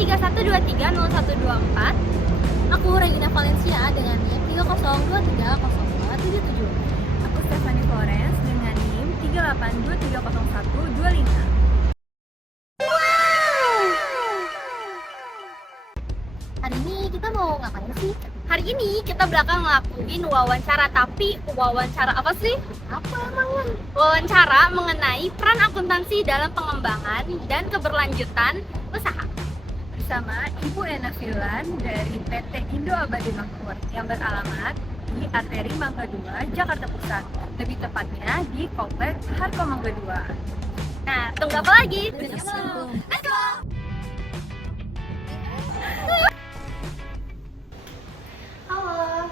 31230124. Aku Regina Valencia dengan NIM 30230277. Aku Stephanie Florence dengan NIM 38230125. Hari ini kita mau ngapain sih? Hari ini kita bakal ngelakuin wawancara, tapi wawancara apa sih? Apa emangnya? Wawancara mengenai peran akuntansi dalam pengembangan dan keberlanjutan usaha. Bersama Ibu Ena Filan dari PT Indo Abadi Makmur yang beralamat di Arteri Mangga 2, Jakarta Pusat. Lebih tepatnya di Komplek Harko Mangga 2. Nah, tunggu apa lagi? Let's go! Let's go! Halo,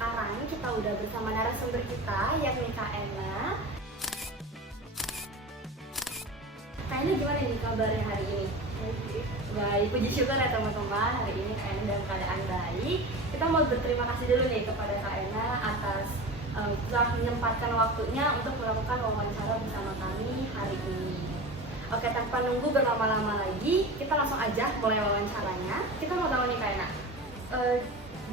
sekarang kita udah bersama narasumber kita yakni Kak Ena. Kak Ena gimana nih kabarnya hari ini? Baik, puji syukur ya teman-teman, hari ini Kak Ena dalam keadaan baik. Kita mau berterima kasih dulu nih kepada Kak Ena atas telah menyempatkan waktunya untuk melakukan wawancara bersama kami hari ini. Oke, tanpa nunggu berlama-lama lagi, kita langsung aja mulai wawancaranya. Kita mau tahu nih Kak Ena,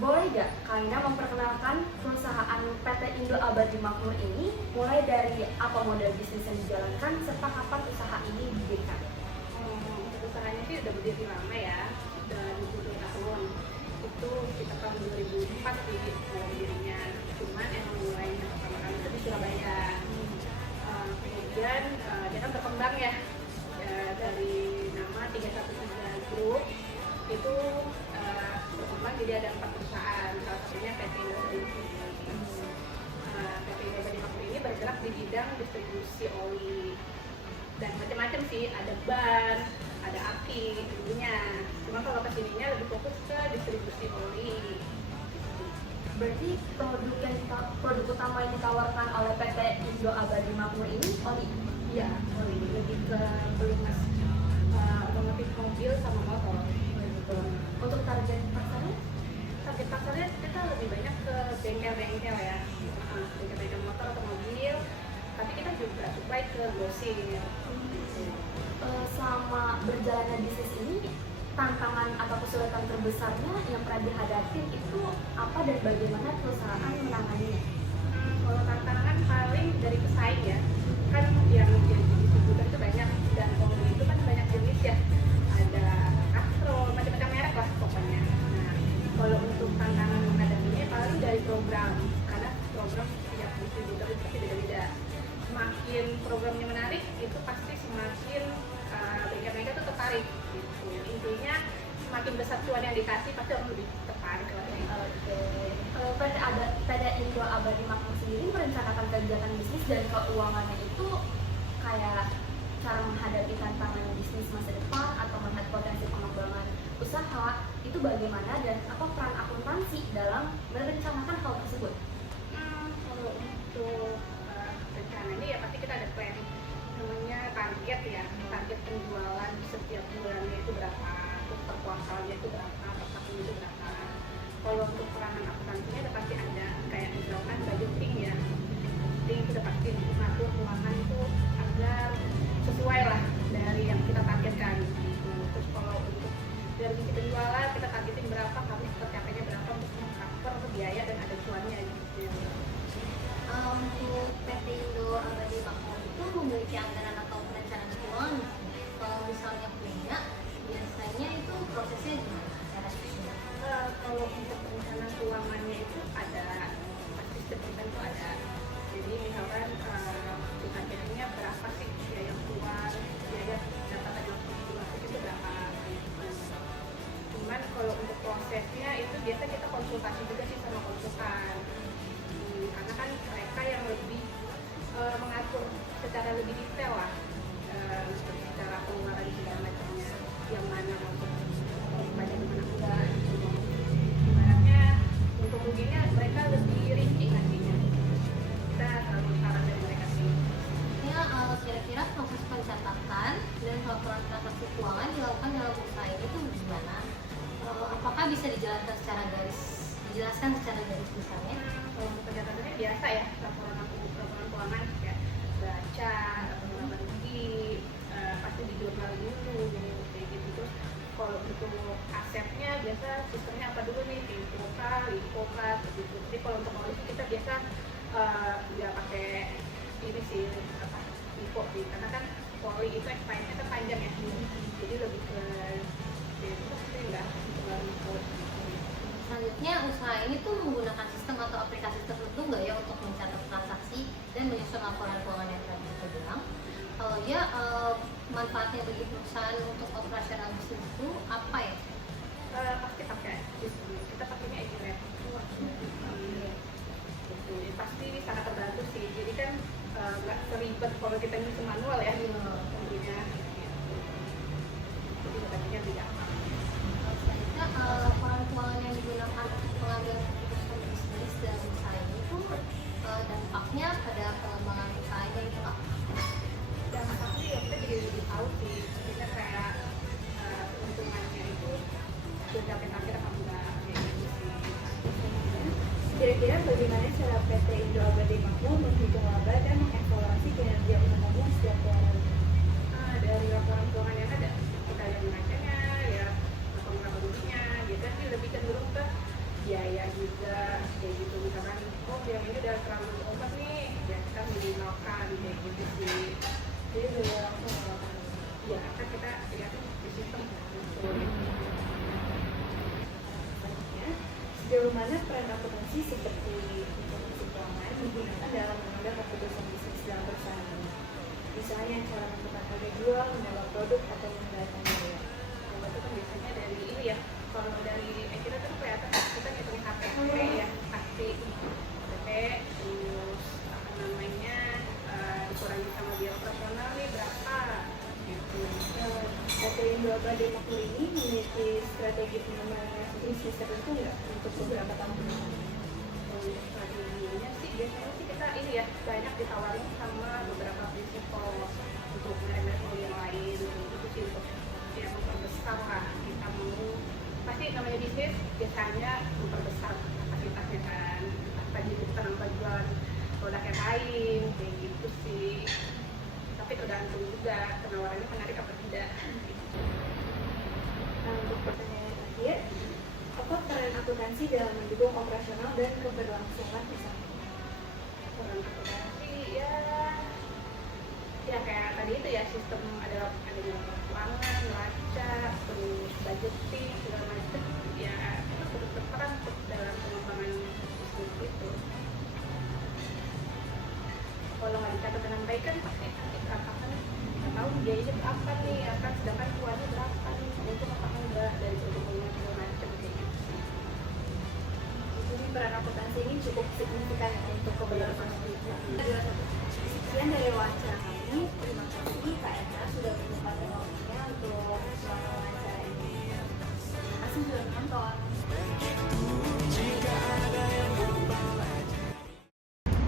boleh gak Kak Ena memperkenalkan perusahaan PT Indo Abadi Makmur ini, mulai dari apa model bisnis yang dijalankan, serta kapan usaha ini didirikan? Untuk usahanya sih udah berdiri lama ya, udah 20 tahun. Itu kita tahun 2004 sih berdirinya. Cuman emang mulai pertama kali itu di Surabaya. Kemudian dia kan berkembang ya, dari nama 313 Group itu berkembang jadi ada 4 perusahaan. Salah satunya PT Indo Abadi Makmur ini. PT Indo Abadi Makmur ini bergerak di bidang distribusi oli dan macam-macam sih, ada ban, ada aki dulunya. Cuma kalau kesininya lebih fokus ke distribusi oli. Berarti produk utama yang ditawarkan oleh PT Indo Abadi Makmur ini oli? Iya, oli lebih ke pelumas otomotif mobil sama motor. Gitu. Untuk target pasarnya? Target pasarnya kita lebih banyak ke bengkel-bengkel ya, bengkel-bengkel motor atau mobil. Tapi kita juga supply ke grosir. Selama berjalannya bisnis ini, tantangan atau kesulitan terbesarnya yang pernah dihadapi itu apa dan bagaimana perusahaan menanganinya? Kalau tantangan paling dari pesaing ya, kan yang jadi distributor itu banyak, dan oli itu kan banyak jenis ya, ada Castrol, macam-macam merek lah pokoknya. Nah, kalau untuk tantangan menghadapinya paling dari program, karena program setiap distributor itu pasti beda-beda. Semakin programnya menarik, itu pasti semakin bengkel-bengkel itu tertarik gitu. Intinya semakin besar cuan yang dikasih, pasti orang lebih tertarik lah. PT Indo Abadi Makmur sendiri merencanakan kegiatan bisnis dan keuangannya itu kayak cara menghadapi tantangan bisnis masa depan atau melihat potensi pengembangan usaha itu bagaimana, dan apa peran akuntansi dalam merencanakan hal tersebut? Kalau untuk rencana ini ya pasti kita ada plan, namanya target ya, target penjualan setiap bulannya itu berapa, terus per kuartalnya itu berapa, per tahun itu berapa. Kalau untuk peranan akuntansinya udah pasti ada, kayak misalkan budgeting ya, budgeting itu udah pasti mengatur keuangan itu agar sesuai lah dari yang kita targetkan gitu. Terus kalau untuk dari sisi penjualan kita targetin berapa, kami tercapainya berapa untuk meng-cover biaya dan ada cuannya gitu. Untuk PT Indo Abadi Makmur itu memiliki anggaran atau perencanaan keuangan. Kalau misalnya punya, biasanya itu prosesnya gimana? Kalau untuk perencanaan keuangannya itu ada, pasti setiap bulan itu ada. Jadi misalkan targetnya berapa sih biaya keluar, biaya pendapatan yang keluar itu berapa gitu. Cuman kalau untuk prosesnya itu biasa kita konsultasi juga sih sama konsultan. Karena kan mereka yang lebih mengatur secara lebih detail lah, secara pengeluaran segala macamnya, yang mana masuk banyak yang mana enggak gitu. Ibaratnya untuk ruginya mereka lebih rinci nantinya. Kita selalu saran dari mereka sih. Ya, kira-kira proses pencatatan dan laporan transaksi keuangan dilakukan dalam usaha ini tuh gimana? Apakah bisa dijelaskan secara garis besarnya nggak pakai ini sih apa info sih, karena kan poli itu expirednya kan panjang ya, jadi lebih ke itu sih nggak info. Selanjutnya, usaha ini tuh menggunakan sistem atau aplikasi tertentu nggak ya untuk mencatat transaksi dan menyusun laporan keuangan yang tadi kita bilang? Kalau ya, manfaatnya bagi perusahaan untuk operasional bisnis itu apa ya? Pasti pakai sistem, kita pakainya Ejirep gitu. Pasti sangat terbantu sih, jadi kan nggak seribet kalau kita nyusun manual ya tentunya gitu. Jadi pakainya lebih gampang. Selanjutnya, laporan keuangan yang digunakan untuk pengambilan keputusan bisnis dan usaha ini tuh dampaknya pada pengembangan usahanya itu apa? Dampaknya ya kita jadi lebih tahu sih, kita kayak keuntungannya itu sudah akhir apa enggak kayak gitu sih. Kira-kira bagaimana cara PT Indo Abadi Makmur menghitung laba dan mengevaluasi kinerja usaha setiap bulan? Dari laporan keuangan yang ada, kita yang mengacanya, ya laporan-laporannya, gitu sih lebih cenderung ke biaya juga kayak gitu. Misalkan, oh yang ini udah terlalu over nih, ya kita minimalkan kayak gitu sih. Jadi udah langsung melakukan, ya kan kita lihat di sistem gitu. Sejauh mana peran akuntansi seperti informasi keuangan digunakan dalam mengambil keputusan bisnis dalam perusahaan ini? Misalnya cara menentukan harga jual, menambah produk, atau mengendalikan biaya. Kalau itu kan biasanya dari ini ya, kalau dari kita tuh kelihatan kita ngitungin HPP ya, pasti HPP, terus apa namanya dikurangi sama biaya operasional nih berapa gitu. PT Indo Abadi Makmur ini memiliki strategi pengembangan bisnis tertentu nggak untuk beberapa tahun ke depan? Strateginya sih biasanya sih kita ini ya banyak ditawarin sama beberapa prinsipal untuk merek-merek yang lain, itu sih untuk ya memperbesar lah, kita mau pasti namanya bisnis biasanya memperbesar kapasitasnya kan, apa jadi penambah jualan produk yang lain kayak gitu sih, tapi tergantung juga penawarannya menarik apa tidak. Nah, untuk pertanyaan yang terakhir, apa peran akuntansi dalam mendukung operasional dan keberlangsungan usaha? Peran akuntansi ya kayak tadi itu ya, sistem ada keuangan, neraca, terus budgeting segala macam, ya itu turut berperan dalam pengembangan bisnis itu. Kalau nggak dicatat dengan baik kan pasti nanti berantakan, nggak tahu biayanya berapa nih, akan sedangkan keluarnya berapa nih, untuk apa enggak dari pertumbuhan segala macam kayak gitu. Jadi peran akuntansi ini cukup signifikan untuk keberlangsungan bisnis. Sekian dari wawancara kami. Terima kasih Kak Eka sudah menyempatkan waktunya untuk wawancara ini. Terima kasih sudah menonton.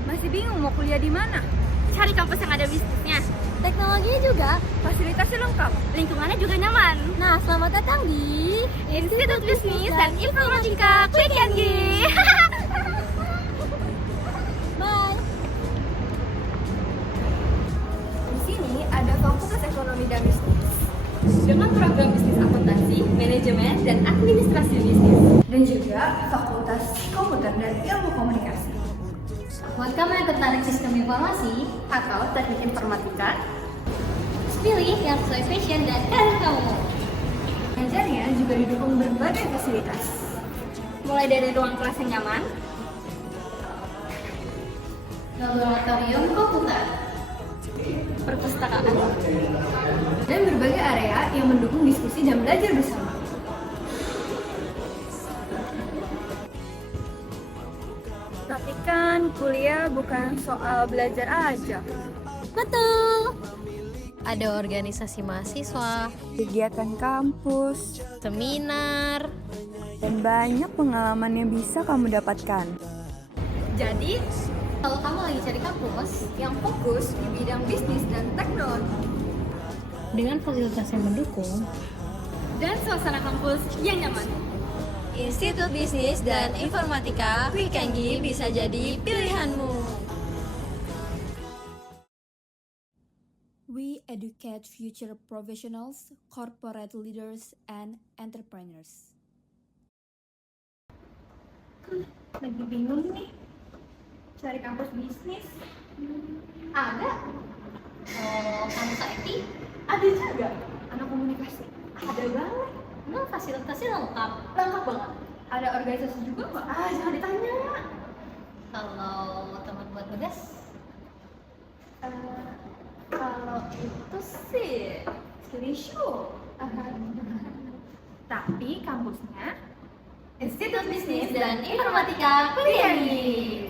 Masih bingung mau kuliah di mana? Cari kampus yang ada bisnisnya. Teknologinya juga, Fasilitasnya lengkap, lingkungannya juga nyaman. nah selamat datang di Institut Bisnis dan Informatika Quick and Gi. Bye. Di sini ada Fakultas Ekonomi dan Bisnis dengan program bisnis akuntansi, manajemen, dan administrasi bisnis, dan juga Fakultas Komputer dan Ilmu Komunikasi. Buat kamu yang tertarik sistem informasi Atau teknik informatika, pilih yang sesuai passion dan karir kamu. pengajarnya juga didukung berbagai fasilitas. Mulai dari ruang kelas yang nyaman, Laboratorium komputer, perpustakaan, dan berbagai area yang mendukung diskusi dan belajar bersama. Tapi kan kuliah bukan soal belajar aja. Betul. Ada organisasi mahasiswa, kegiatan kampus, seminar, dan banyak pengalaman yang bisa kamu dapatkan. Jadi, kalau kamu lagi cari kampus yang fokus di bidang bisnis dan teknologi, dengan fasilitas yang mendukung, dan suasana kampus yang nyaman, Institut Bisnis dan Informatika Quick and Gi bisa jadi pilihanmu. We educate future professionals, corporate leaders, and entrepreneurs. lagi bingung nih. Cari kampus bisnis. Ada, Kampus IT, Ada juga. Anak komunikasi. Ada banget. emang fasilitasnya lengkap. lengkap banget. Ada organisasi juga nggak? Jangan ditanya. Kalau teman buat tugas, Kalau itu sih study show. Tapi kampusnya Institut Bisnis dan Informatika Kuliah.